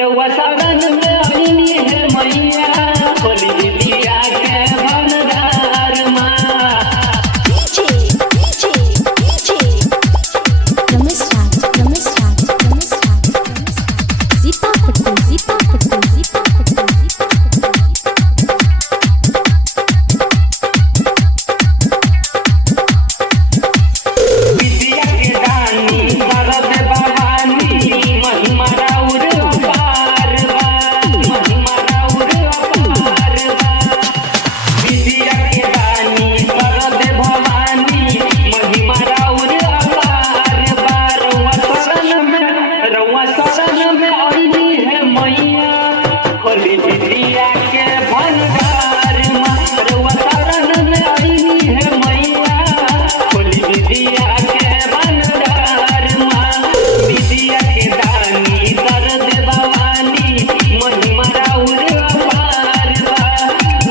रउआ सावन में आईनी है मैया खोली दिया के भंडार माँ। रमेश राज जीता पट्टी विद्या के दानी दरद भवानी महिमा राउर अपार बा, महिमा राउर अपार बा। विद्या के दानी दरद भवानी महिमा राउर अपार बा। रउआ शरण में आईनी है मैया खोली विद्या के भंडार माँ। रउआ शरण में आईनी है मैया खोली विद्या के भंडार माँ। विद्या के दानी दरद भवानी महिमा राउर अपार बा।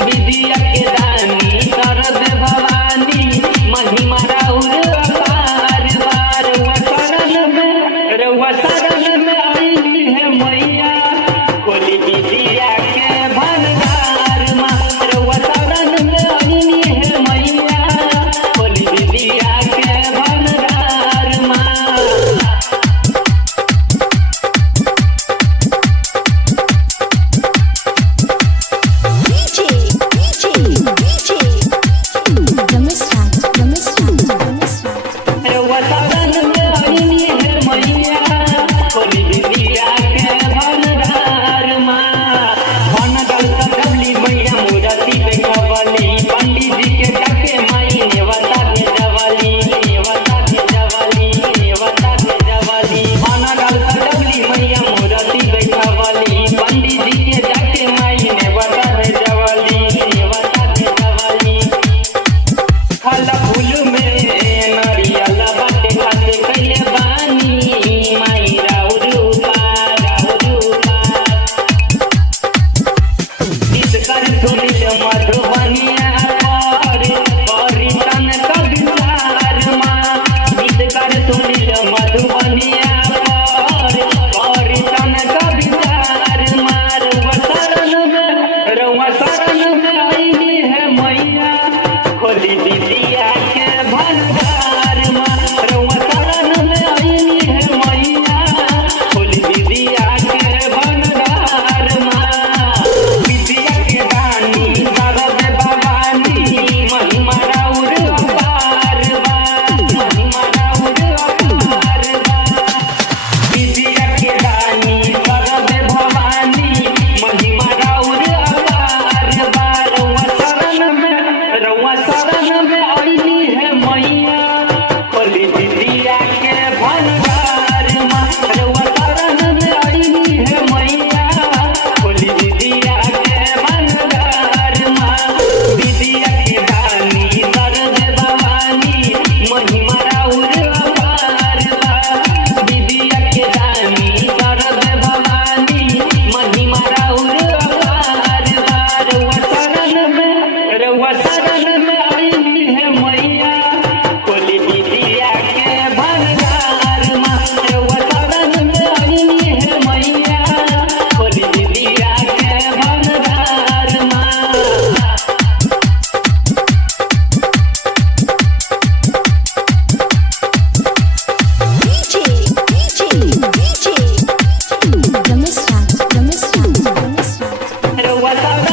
विद्या के दानी दरद भवानी महिमा राउर अपार बा। रउआ शरण में आईनी है मैया खोली विद्या के भंडार माँ। रउआ शरण में आईनी है मैया खोली विद्या के भंडार माँ। रमेश राज रउआ शरण में आईनी है मैया खोली विद्या के भंडार माँ। धन दौलत डबली मैया मूर्ति देखवली पंडित जी के डके माई नेवता भेजवली नेवता भेजवली नेवता भेजवली। धन दौलत डबली मैया मूर्ति देखवली पंडित जी के डके माई नेवता भेजवली नेवता भेजवली। फल फूल में नारियल बाटे खाते कइले बानी माई राउर उपार गीत कर सुनिल मधुबनिया पर तन कवितार माँ। गीत कर सुनिल मधुबनिया पर तन कवितार माँ। रउआ शरण में आईनी है मैया खोली विद्या के भंडार माँ। रउआ शरण में आईनी है मैया खोली विद्या के भंडार माँ। विद्या के दानी दरद भवानी महिमा राउर अपार बा, महिमा राउर अपार बा। विद्या के दानी दरद भवानी महिमा राउर अपार बा। रउआ शरण में आईनी है मैया खोली विद्या के भंडार माँ। रउआ शरण में आईनी है मैया खोली विद्या के भंडार माँ। विद्या के दानी दरद भवानी महिमा राउर अपार बा। विद्या के दानी दरद भवानी महिमा राउर अपार बा। रउआ शरण में आईनी है मैया खोली विद्या के भंडार माँ। रउआ शरण में आईनी है मैया खोली विद्या के भंडार माँ। रमेश राज रउआ शरण